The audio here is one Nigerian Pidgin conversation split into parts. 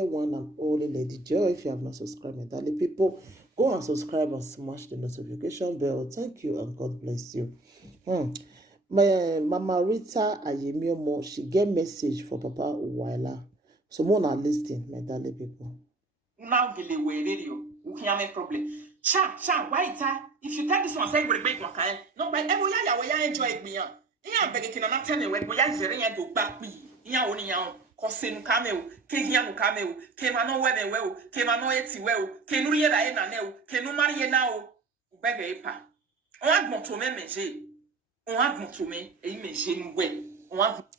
dear one and only Lady Joy. If you have not subscribed, my darling people, go and subscribe and smash the notification bell. Thank you and God bless you. My Mama Rita Ayemiomo, she get message for Papa Uwaila. So more na listening, my darling people. Now gele we radio, we can make problem. Cha, why ta? If you tell this one, say we break my kind. No, but every year we enjoy me. Yeah, beg you cannot tell me when we are zering and go back. Yeah, only now. Cause no cameo, ke here no cameo, ke mano we well, ke mano eti well, ke no yela e na ne, ke no mari e na o. Beg e pa. On a bon to me meje. On a bon to me e meje no we.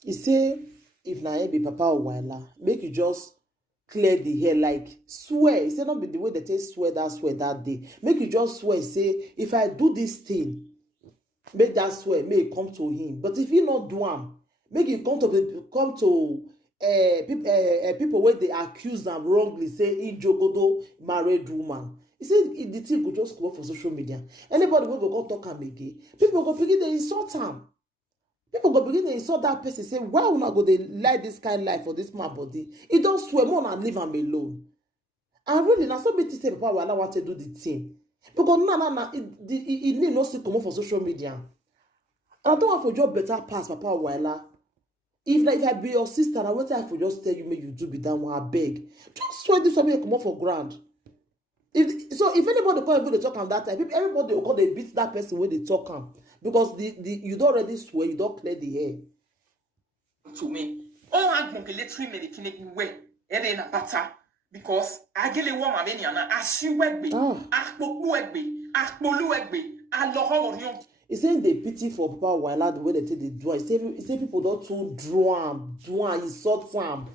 He say if na be Papa Uwaila, make you just clear the hair, like swear. He say not be the way they take swear that day. Make you just swear, say if I do this thing, make that swear, may it come to him. But if you not do am, make it come to people where they accuse them wrongly, say Ijogodo married woman. He said the thing could just go up for social media. Anybody will go talk am again. People go begin to insult him. People go begin to insult that person, say, why will not go they lie this kind of life for this man body? He don't swear more and leave him alone. And really, now somebody say Papa Uwaila want to do the thing. Because it need no still come up for social media. And I don't want for job better pass Papa Uwaila. If I be your sister, I want to just tell you, make you do be down one, I beg. Just swear this something come up for grand. If anybody call everybody talk on that time, everybody will call they beat that person when they talk on. Because you don't already swear, you don't clear the hair. To me, all I can get 3 minutes in way, and then a butter. Because I get a woman, I see where be, I love you. He saying they pity for Papa Uwaila the way they take the do. He say people don't too do insult him.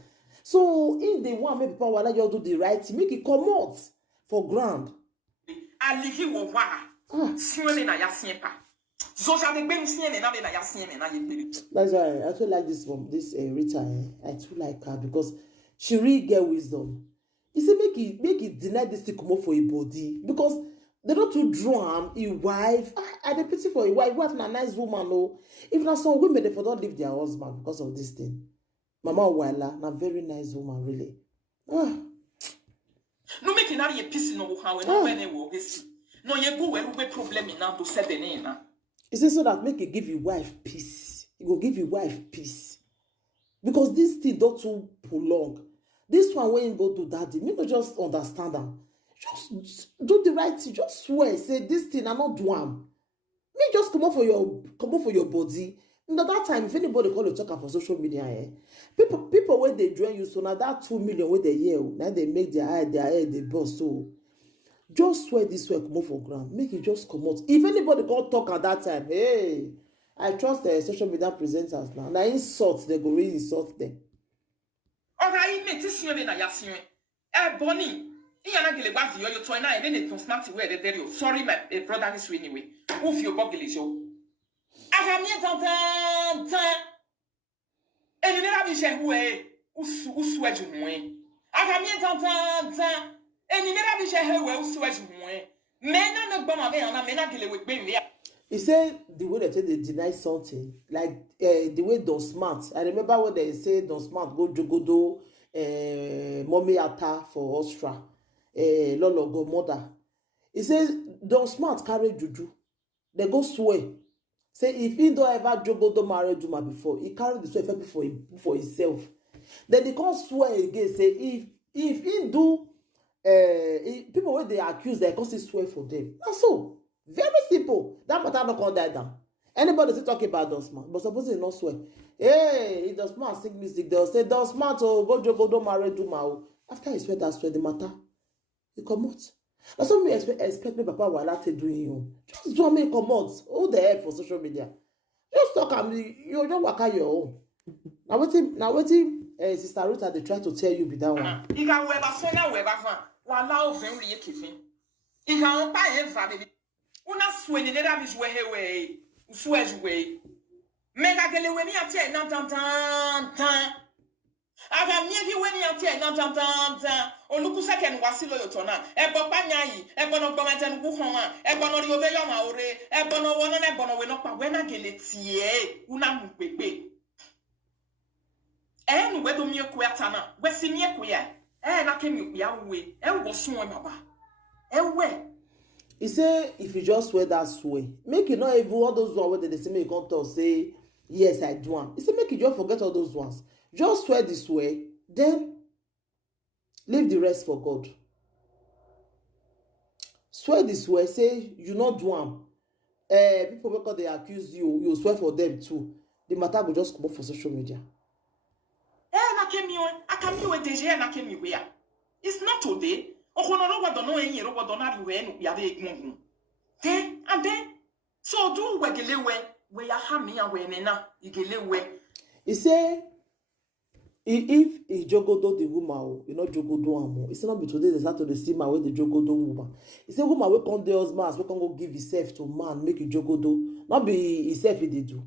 So if they want make Papa Uwaila just do the right thing, make it come out for grand. I live you over. Sione na yasimpa. So shall the ben siene na na yasimpa na yebeli. That's why I actually like this Rita. I too like her because she really get wisdom. He said make it deny this thing come out for a body because they don't too draw him, a wife. I dey pity for a wife. Wife na nice woman, no. If not some women, they for don't leave their husband because of this thing. Mama Uwaila, na very nice woman, really. No make it a piece no how no when they will get. No, you go where we problem in now to set the name. He says so that make it give your wife peace. It will give your wife peace. Because this thing don't too prolong. This one when you go to daddy, me not just understand them. Just do the right thing. Just swear. Say this thing I not do am. Me just come up for your body. And at that time, if anybody call you talk for social media, people when they join you, so now that 2 million when they hear, now they make their head they bust. So just swear this way, come up for ground. Make it just come out. If anybody can't talk at that time, hey, I trust the social media presenters now. Now insult, they go really insult them. Alright, me this year na yasin. Bonnie. Iyana gele gba yo to na e dey no smart way dey tell you. Sorry my brother this way anyway. Who feel boggle show. Agami tantan. Eni ne la bi je we. Usu eju mu e. Agami tantan. Eni ne la bi je we usu eju mu e. Me na no gba ma be na me na gele we gbe mi. He said the way they deny something, like the way Don Smart. I remember when they say Don Smart go jogodo mommy ata for Austria. Lolo go mother. He says Don Smart carry juju. They go swear. Say if he don't ever jogodo marry Juma before, he carry the swear for himself. Then they can't swear again. Say if he do people where they accuse, they can't swear for them. That's so. Very simple. That matter not gonna die down. Anybody say talking about Don Smart, but suppose they not swear. Hey, Don Smart sing music. They'll say Don Smart go don't marry Juma. After he swear the matter, he come out. That's what we expect me Papa Uwaila to do you. Just do me come out. Who the hell for social media? Just talk you don't work out your own. Now waiting, Sister Rita they try to tell you be that one. You can wear a phone wear a phone. Wala o ven liye kifin. You can buy a baby. Una swing in that is way, swears way. Mega gele when you are not tan. I got near when you are not tan. Or look second wasilo yotona. Ebo banyayi, ebono bomatan wuhoma, ebono yoma ore, ebono one and ebono wenopa when I gele tie, una mukwe. And whether me queatana, where see me queer. na kemi ya we wo so baba we. He say if you just swear that swear, make you not even all those ones where they say make you come talk say yes I do am. He say make you just forget all those ones. Just swear this way, then leave the rest for God. Swear this way, say you not do am. People because they accuse you, you swear for them too. The matter will just come up for social media. Na kemi o, akami we deje na kemi we ya. It's not today. Ohono wa dono enyi ro dono we no ya be egungun. Then and then so do we gelewe we ya ha me ya we ne na igelewe. He say if he jogodo the woman, you know jogodo am. It's not be today they start to see man with the jogodo woman. He say woman we come the husband, we can go give himself to man, make you jogodo. Not be himself he do.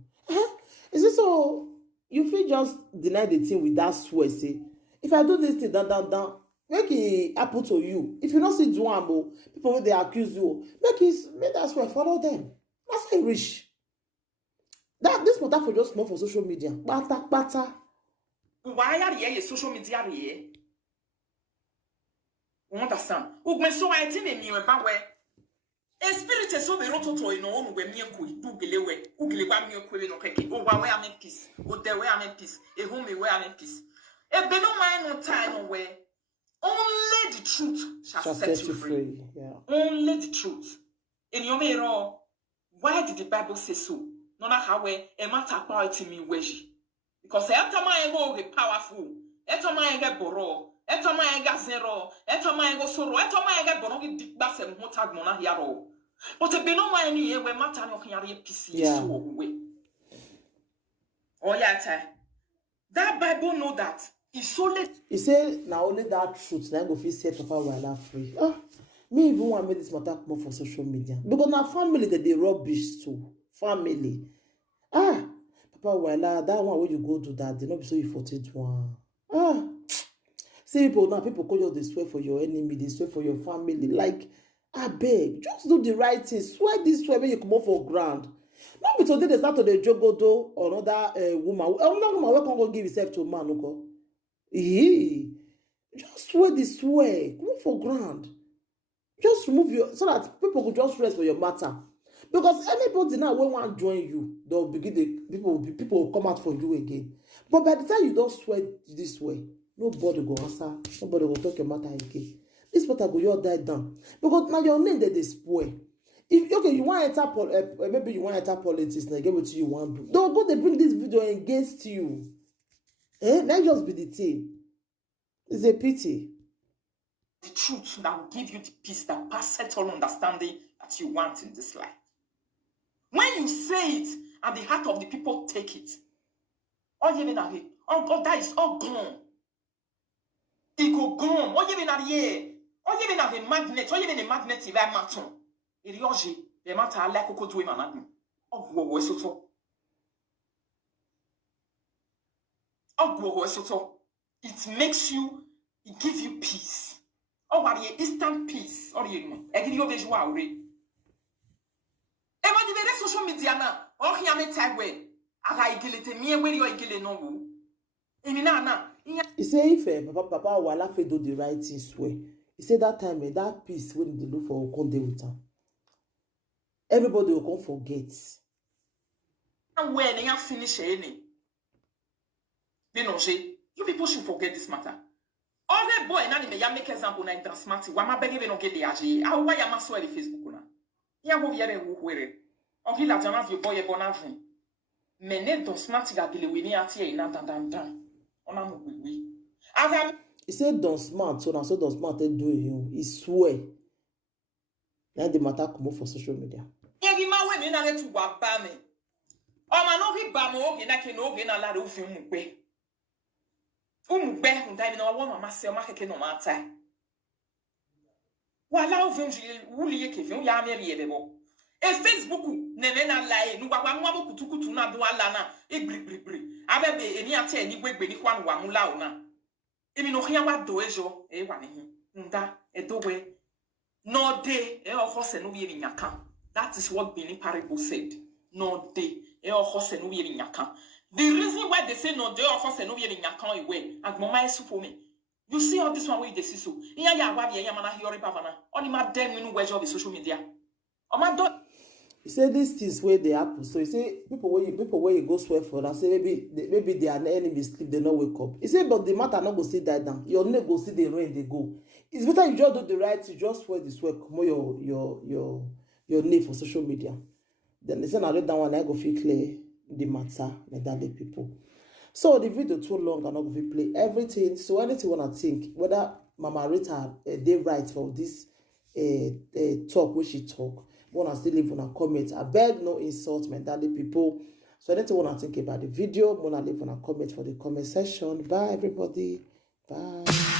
He say so you feel just deny the thing with that swear say if I do this thing down make it happen to you. If you not see do am people wey they accuse you make that swear follow them. That's how you reach. That this matter for just more for social media. Bata. Why are ye social media ye? Understand? Ugme so I think me ba we. A spirit so be roto to no onu we mi enku du gelewe. Ugelewa mi enku we no keke. O wa we am peace. O de we am peace. E hu me we am peace. E be no mind no time we. Only the truth shall set you free. Yeah. Only the truth. In your mirror, why did the Bible say so? No matter how we a matter quality me weji. Because every time I go get powerful, every time I get borrow, every time I get zero, every time I go sorrow, every time I get borrow, get bass and more tag mona hero. But a beno my knee, we matter no here PC so away. Oh, yeah, that Bible know that. It's so late. He say now only that truth now go feel set Papa Wala free. Me even want make this matter come up for social media because now family that they rubbish too. Family. Papa Wala, that one where you go do that, they not be so you 41. See people now, people call you they swear for your enemy, they swear for your family. Like, I beg, just do the right thing. Swear this way when you come up for ground. Not be today they start to the jogodo or another woman. Another woman will come go give himself to a man, okay? Just swear this way. Come for ground. Just remove your so that people will just rest for your matter. Because anybody now when one join you, they'll begin people will come out for you again. But by the time you don't swear this way, nobody go answer, nobody will talk your matter again. This matter go your die down. Because now your name that they spoil. If okay, you want to enter maybe you want to enter politics, now get what you want to do. They'll go they bring this video against you. That just be the thing. It's a pity. The truth that will give you the peace that passes all understanding that you want in this life. When you say it and the heart of the people take it, all you mean oh, that is all gone. It go gone. All you mean at the air. All you mean at the magnet. All you mean a magnet if I matter. It yoji. The matter I like to do man. Oh, go so. It makes you, it gives you peace. Oh, what is instant peace? Or you know, I give you the joy. And when you get social media now, or here me tag way, I get it me where you are getting no. He say if Papa Wala fe do the right things way. He say that time that peace when they look for come dey with am. Everybody will come forget. And when they have finished any. You people should forget this matter. All the boy na me ya make example na transmati. Wa ma bege be no get the age. Ah wa ya ma so e Facebook na. Ya go viere wo were. On ki la jama vi boy e bonavin. Mene transmati ga gele we ni ati e na dan. Ona mo gbe. Aga he said don smart so na so don smart do him. He swear. Now the matter come up for social media. Ye ma we ni na le tu wa ba me. O ma no ri ba mo o na ke no na la do fi mu pe. Umugbe undai na wa mama se o ma keke no mata. Wala o vunji wuli ye kevin ya me riye bebo. E Facebook nene na lai nu gbagba nwa bo kutukutu na do ala na e gbri. Abebe eni ate eni gbegbe ni kwa nwa mu la ona. Emi no hia wa do ejo e wa ne hi. Nda e do we no day e o hose no ye nyaka. That is what Bini Parable said. No day e o hose no ye nyaka. The reason why they say no, they offer no be in your away. And Mama is for me. You see all this one where you see so. Iya ya wa bi mana hiori pa mana. Oni ma dem ninu wejo of social media. O ma do. He say these things where they happen. So he say people where you go swear for and say maybe they are enemies sleep, they not wake up. He say but the matter not go see die down. Your name go see the rain they go. It's better you just do the right, you just swear this way, come your name for social media. Then they say I read that one, I go feel clear the matter like that the people. So the video too long, I'm not going to play everything. So anything wanna think, whether Mama Rita they right for this talk which she talk, wanna still leave on a comment. I beg no insult mentally people. So anything wanna think about the video, wanna leave on a comment for the comment section. Bye everybody. Bye.